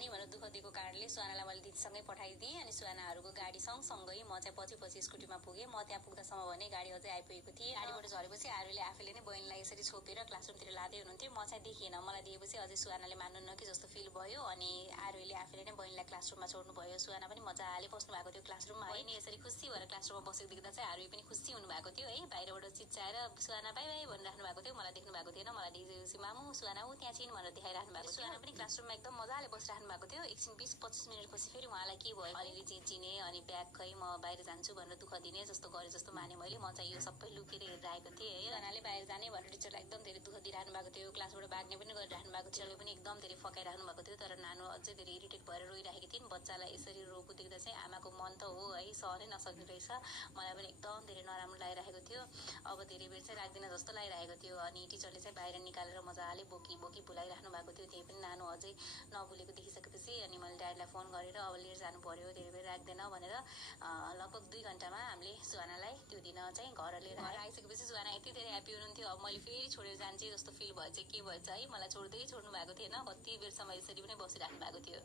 जाने भनेर दुःख दिएको कारणले सुहानालाई मैले दिदीसँगै पठाइदिएँ अनि सुहानाहरूको गाडी सँगसँगै म चाहिँ पछि स्कुटीमा पुगेँ। म त्यहाँ पुग्दासम्म भने गाडी अझै आइपुगेको थिएँ। गाडीबाट झरेपछि आरूले आफैले नै बहिनीलाई यसरी छोपेर क्लासरुमतिर लाँदै हुनुहुन्थ्यो। म चाहिँ देखिएन, मलाई दिएपछि अझै सुहानाले मान्नुहुन्न कि जस्तो फिल भयो। अनि आरूले आफैले नै बहिनीलाई क्लासरुममा छोड्नु भयो। सुहाना पनि मजाले बस्नु भएको थियो क्लासरुममा। बहिनी यसरी खुसी भएर क्लासरुममा बसेको देख्दा चाहिँ आरू पनि खुसी हुनु भएको थियो है। बाहिरबाट चिच्चाएर सुहाना बाई बाई भनिराख्नु भएको थियो। मलाई देख्नु भएको थिएन। मलाई देखेपछि मामु सुहाना ऊ त्यहाँ छिन् भनेर देखाइराख्नु भएको थियो। सुहाना पनि क्लासरुममा एकदम मजाले बसिराख्नु भएको थियो। एकछिन 20-25 मिनटपछि फेरि उहाँलाई के भयो अलिअलि चिने अनि ब्याग खै म बाहिर जान्छु भनेर दुःख दिने जस्तो गरे जस्तो माने मैले। म चाहिँ यो सबै लुकेर हेरिरहेको थिएँ है। सुहानाले बाहिर जाने भनेर टिचरलाई एकदम धेरै दुःख दिइराख्नु भएको थियो। क्लासबाट भाग्ने पनि गरिराख्नु भएको थियो। पनि एकदम धेरै फकाइराख्नु भएको थियो। तर नानु अझै धेरै इरिटेट भएर रोइरहेकी थिइन्। बच्चालाई यसरी रोएको देख्दा चाहिँ आमाको मन त हो है सहनै नसक्ने रहेछ। मलाई पनि एकदम धेरै नराम्रो लागिरहेको थियो। अब धेरै बेर चाहिँ राख्दिन जस्तो लागिरहेको थियो। अनि टिचरले चाहिँ बाहिर निकालेर मजाले बोकी बोलाइराख्नु भएको थियो। त्यही पनि नानु अझै नबोलेको देखिसकेपछि अनि मैले ड्याडीलाई फोन गरेर अब लिएर जानु पर्यो, धेरै बेर राख्दैन भनेर लगभग 2 घन्टामा हामीले सुहानालाई त्यो दिन चाहिँ घर लिएर आइसकेपछि सुहाना यति धेरै ह्याप्पी हुनुहुन्थ्यो। अब मैले फेरि छोडेर जान्छु जस्तो फिल भएछ के भएछ है। मलाई छोड्नु भएको थिएन। कति बेरसम्म यसरी पनि बसिराख्नु भएको थियो।